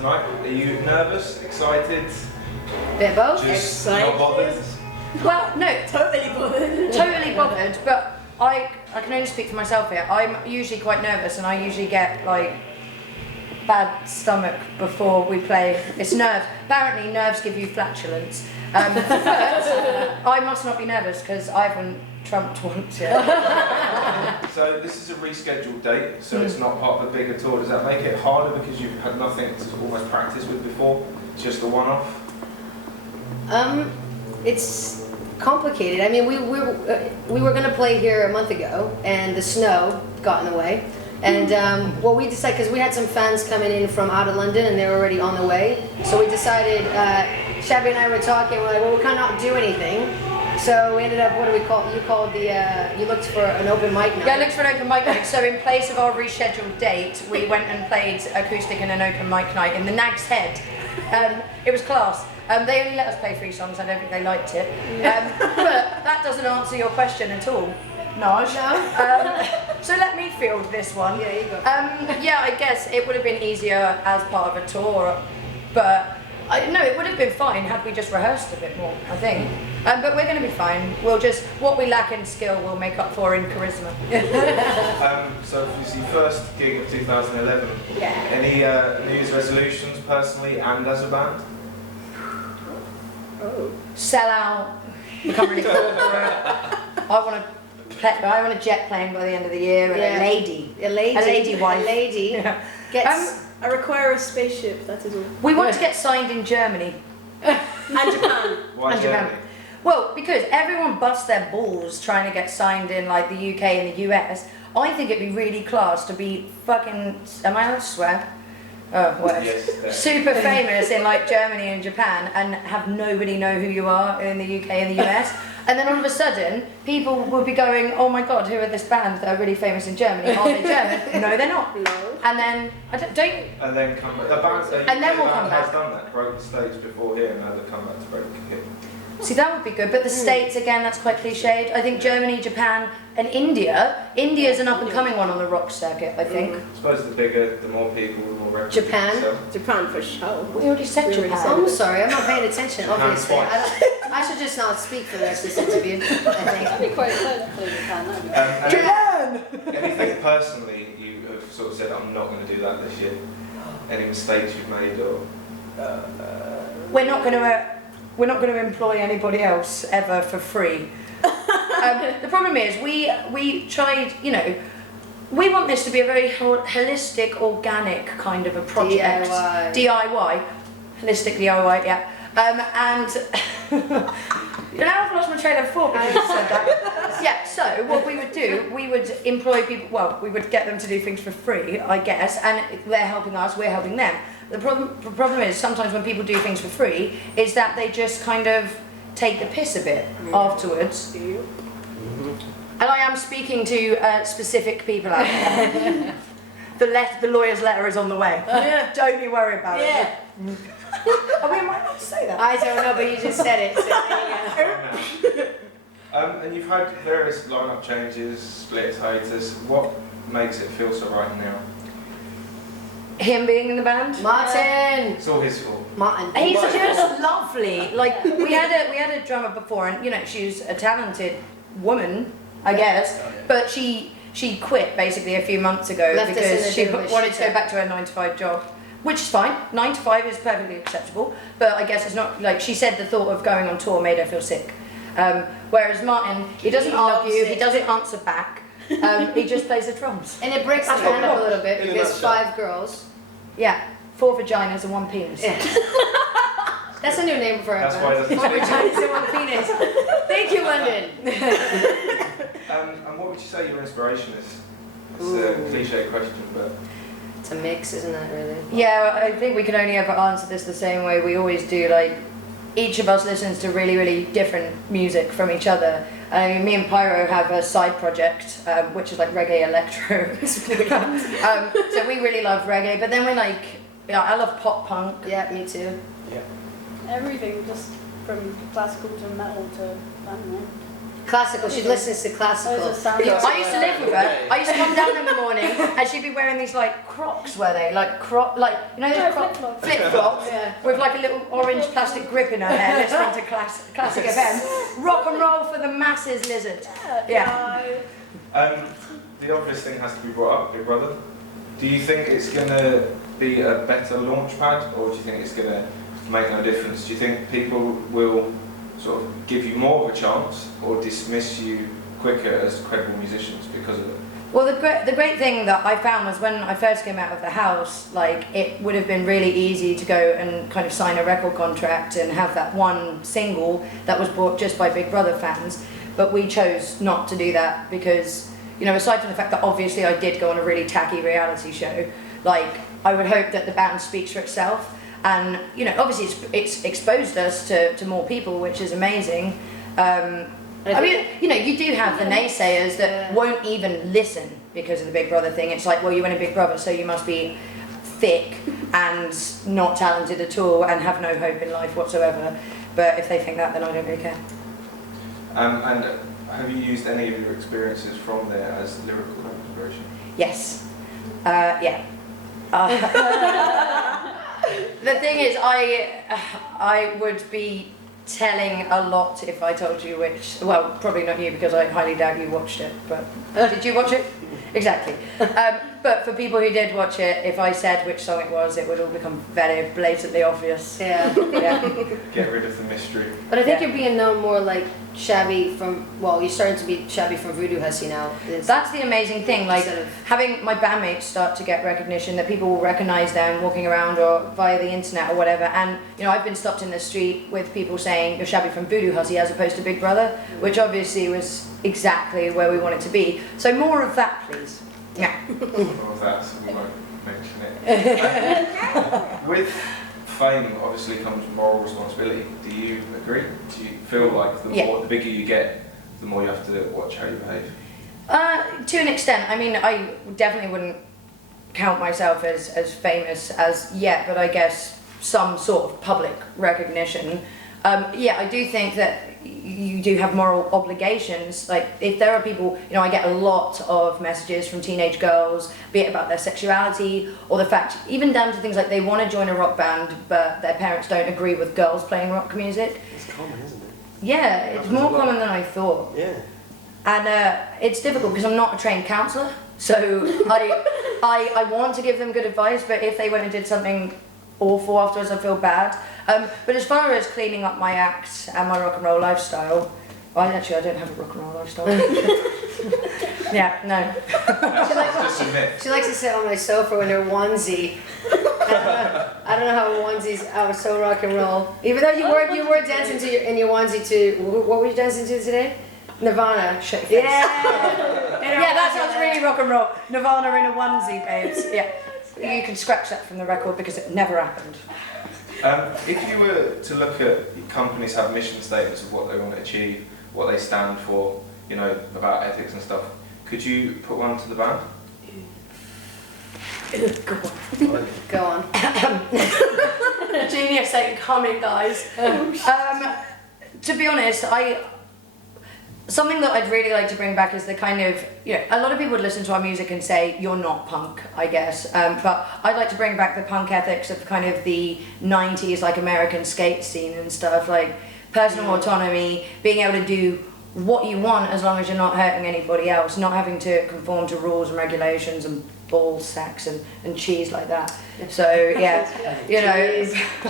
tonight. Are you nervous, excited? Bit of both. Just not bothered? Well, no, totally bothered. Totally bothered, but I can only speak for myself here. I'm usually quite nervous, and I usually get like bad stomach before we play. It's nerves. Apparently, nerves give you flatulence. But I must not be nervous because I haven't trumped once yet. So this is a rescheduled date, so it's not part of the bigger tour. Does that make it harder because you've had nothing to almost practice with before? It's just a one-off? It's complicated. I mean, we were going to play here a month ago, and the snow got in the way. And what we decided, because we had some fans coming in from out of London, and they were already on the way. So we decided, Shabby and I were talking, we're like, well, we cannot do anything. So we ended up, what do we call it? You looked for an open mic night. Yeah, I looked for an open mic night. So in place of our rescheduled date, we went and played acoustic in an open mic night in the Nag's Head. It was class. They only let us play 3 songs, I don't think they liked it. But that doesn't answer your question at all, Naj. No. So let me field this one. Yeah, you go. Yeah, I guess it would have been easier as part of a tour, but no, it would have been fine had we just rehearsed a bit more, I think. But we're going to be fine. We'll just, what we lack in skill, we'll make up for in charisma. So this is your first gig of 2011. Yeah. Any New Year's resolutions personally and as a band? Sell out, become really corporate. I want a jet plane by the end of the year, and a lady wife. A lady Yeah. gets... I require a spaceship, that is all. We want to get signed in Germany. And Japan. Why And Germany? Japan. Well, because everyone busts their balls trying to get signed in like the UK and the US. I think it'd be really class to be fucking, am I allowed to swear? Oh, what? Yes, Super famous in like Germany and Japan and have nobody know who you are in the UK and the US. And then all of a sudden, people will be going, oh my god, who are this band that are really famous in Germany? Are they German? No, they're not. No. And then, And then come back. The band, And then we'll band come has back. done that, broke the stage before here, and now they've come back to break it. see, that would be good. But the States, again, that's quite cliched. I think Germany, Japan, and India. India's an up-and-coming one on the rock circuit, I think. I suppose the bigger, the more people, the more records. you Japan? can sell. Japan for sure. We already said We already Japan. said I'm sorry, I'm not paying attention, obviously. twice. I should just not speak for the rest of this interview, I think. That'd be quite fun to play Japan, that'd be And anything personally you have sort of said, I'm not going to do that this year? Any mistakes you've made or? We're not going to employ anybody else ever for free. The problem is we tried, you know, we want this to be a very holistic, organic kind of a project. DIY. Holistic DIY, yeah. And now I've lost my train of thought because you said that. Yeah, so what we would do, we would employ people, well, we would get them to do things for free, I guess, and they're helping us, we're helping them. The problem is sometimes when people do things for free is that they just kind of take the piss a bit afterwards. And I am speaking to specific people out there. The lawyer's letter is on the way. Yeah. Don't you worry about Yeah. it. I mean, am I not to say that? I don't know, but you just said it, so there you go. And you've had various lineup changes, splits, hiatus. What makes it feel so right now? Him being in the band. Martin! It's all his fault. Martin. He's just lovely. Like we had a drummer before, and you know she's a talented woman, I guess. But she quit basically a few months ago Left us in because the she doomish, wanted to she go back to her 9-to-5 job, which is fine. 9 to 5 is perfectly acceptable. But I guess it's not like she said. The thought of going on tour made her feel sick. Whereas Martin, he doesn't argue, he doesn't answer back. He just plays the drums. And it breaks the That's what band we up a want. little bit In a because nutshell. 5 girls. Yeah, 4 vaginas and 1 penis. Yeah. That's a new name for That's our why band. it 4 doesn't vaginas and 1 penis. Thank you, London. And what would you say your inspiration is? It's a cliche question, but It's a mix, isn't it, really? Yeah, I think we can only ever answer this the same way we always do. Like, each of us listens to really, really different music from each other. I mean, me and Pyro have a side project, which is like reggae electro. So we really love reggae, but then we're like, yeah, I love pop punk. Yeah, me too. everything, just from classical to metal to band, right? Classical. She listens to classical. I used to live with her. I used to come down in the morning and she'd be wearing these like Crocs, were they? Like you know those flip-flops. flip-flops Yeah. with like a little orange plastic grip in her hair, listening to classic FM. Rock and roll for the masses, lizard. Yeah. The obvious thing has to be brought up, Big Brother. Do you think it's going to be a better launch pad, or do you think it's going to make no difference? Do you think people will sort of give you more of a chance or dismiss you quicker as credible musicians because of it? Well, the great thing that I found was when I first came out of the house, like it would have been really easy to go and kind of sign a record contract and have that one single that was bought just by Big Brother fans, but we chose not to do that because, you know, aside from the fact that obviously I did go on a really tacky reality show, like I would hope that the band speaks for itself. And, you know, obviously it's exposed us to more people, which is amazing. I mean, you know, you do have the naysayers that won't even listen because of the Big Brother thing. It's like, well, you win a Big Brother, so you must be thick and not talented at all and have no hope in life whatsoever. But if they think that, then I don't really care. And have you used any of your experiences from there as lyrical inspiration? Yes. Yeah. The thing is, I would be telling a lot if I told you which. Well, probably not you because I highly doubt you watched it. But did you watch it? Exactly. But for people who did watch it, if I said which song it was, it would all become very blatantly obvious. Yeah. Yeah. Get rid of the mystery. But I think you're being known more like Shabby from, well, you're starting to be Shabby from Voodoo Hussy now. That's the amazing thing, like Instead of- having my bandmates start to get recognition, that people will recognise them walking around or via the internet or whatever. And, you know, I've been stopped in the street with people saying, you're Shabby from Voodoo Hussy as opposed to Big Brother, which obviously was exactly where we wanted to be. So more of that, please. Yeah. All of that, so we won't mention it. With fame, obviously, comes moral responsibility. Do you agree? Do you feel like the bigger you get, the more you have to watch how you behave? To an extent. I mean, I definitely wouldn't count myself as famous as yet, but I guess some sort of public recognition. Yeah, I do think that you do have moral obligations. Like, if there are people, you know, I get a lot of messages from teenage girls, be it about their sexuality or the fact, even down to things like they want to join a rock band, but their parents don't agree with girls playing rock music. It's common, isn't it? Yeah, it's more common than I thought. Yeah. And it's difficult because I'm not a trained counsellor, so I want to give them good advice, but if they went and did something awful afterwards, I feel bad. But as far as cleaning up my act and my rock and roll lifestyle, I don't have a rock and roll lifestyle. Yeah, no. Just admit. She likes to sit on my sofa in her onesie. I don't know how onesies are so rock and roll. Even though you were dancing in your onesie to, what were you dancing to today? Nirvana. Yeah. Yeah, that sounds really rock and roll. Nirvana in a onesie, babes. Yeah. You can scratch that from the record because it never happened. If you were to look at companies have mission statements of what they want to achieve, what they stand for, you know, about ethics and stuff, could you put one to the band? Go on. Genius ain't coming, guys. To be honest, something that I'd really like to bring back is the kind of, you know, a lot of people would listen to our music and say, you're not punk, I guess. But I'd like to bring back the punk ethics of kind of the 90s, like American skate scene and stuff, like personal autonomy, being able to do what you want as long as you're not hurting anybody else, not having to conform to rules and regulations and ball sacks and cheese like that. So, yeah, you know.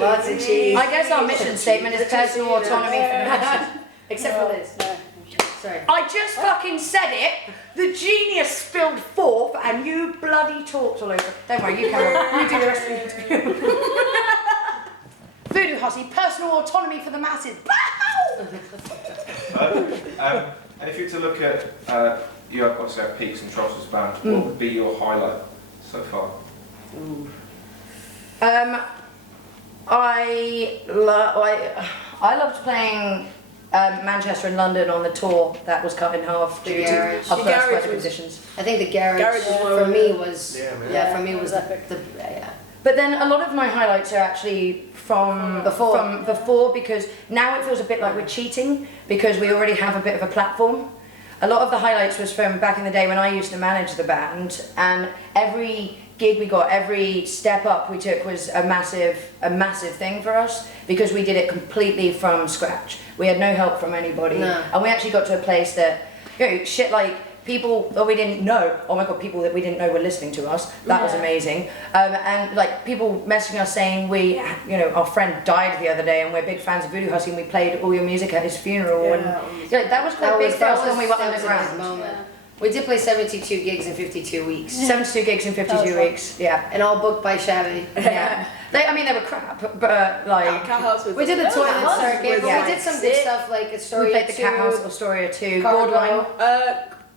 Lots of cheese. I guess our mission statement is personal autonomy for the masses. Except for Liz. Sorry. I just fucking said it. The genius spilled forth and you bloody talked all over. Don't worry, you carry on. You do the rest of the interview. Voodoo Hussy, personal autonomy for the masses. And if you were to look at, you have obviously have peaks and troughs as a band, what would be your highlight so far? I loved playing Manchester and London on the tour that was cut in half due to our first weather conditions. I think the garage Garage for me was, Yeah, man. yeah, for me was the, Epic. yeah. But then a lot of my highlights are actually from before, because now it feels a bit like we're cheating because we already have a bit of a platform. A lot of the highlights was from back in the day when I used to manage the band, and every gig we got, every step up we took was a massive thing for us because we did it completely from scratch. We had no help from anybody, and we actually got to a place that, you know, shit like people that we didn't know, oh my god, people that we didn't know were listening to us, that was amazing. And like people messaging us saying our friend died the other day and we're big fans of Voodoo Hussy and we played all your music at his funeral, and that was quite big for us when we were underground. We did play 72 gigs in 52 weeks. 72 gigs in 52 weeks, yeah. And all booked by Shabby. Yeah. They were crap, but like... Cat House was We did the toilet circuit, but yeah. we did some good stuff like We Astoria played the 2. Cat House, Astoria 2, Cargo. Borderline.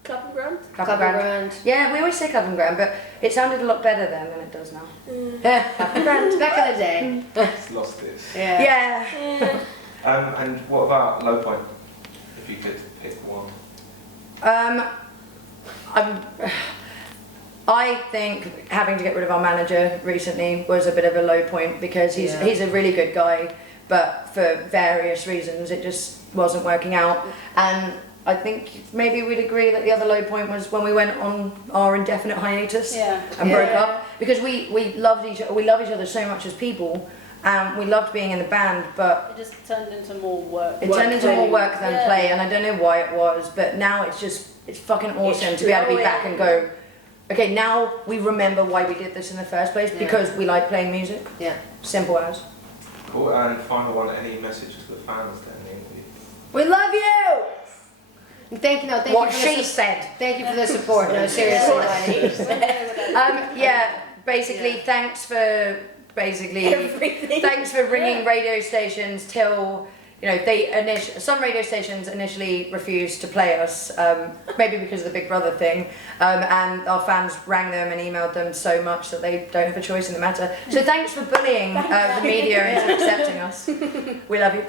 Clapham Ground? Clapham Grand. Yeah, we always say Clapham Grand, but it sounded a lot better then than it does now. Clapham Grand. Back in the day. It's lost its. Yeah. And what about low point? If you could pick one. I think having to get rid of our manager recently was a bit of a low point because he's a really good guy, but for various reasons it just wasn't working out. And I think maybe we'd agree that the other low point was when we went on our indefinite hiatus and broke up, because we love each other so much as people, and we loved being in the band, but It just turned into more work. it turned into more work than play, and I don't know why it was, but now it's fucking awesome to be able to be back and go, okay, now we remember why we did this in the first place, because we like playing music. Yeah. Simple as. Cool. And final one, any message to the fans then? We love you! And thank you for the said. Thank you for the support. No, seriously. Basically, thanks for Everything. thanks for ringing radio stations till, you know, some radio stations initially refused to play us, maybe because of the Big Brother thing, and our fans rang them and emailed them so much that they don't have a choice in the matter. So thanks for bullying the media into accepting us. We love you.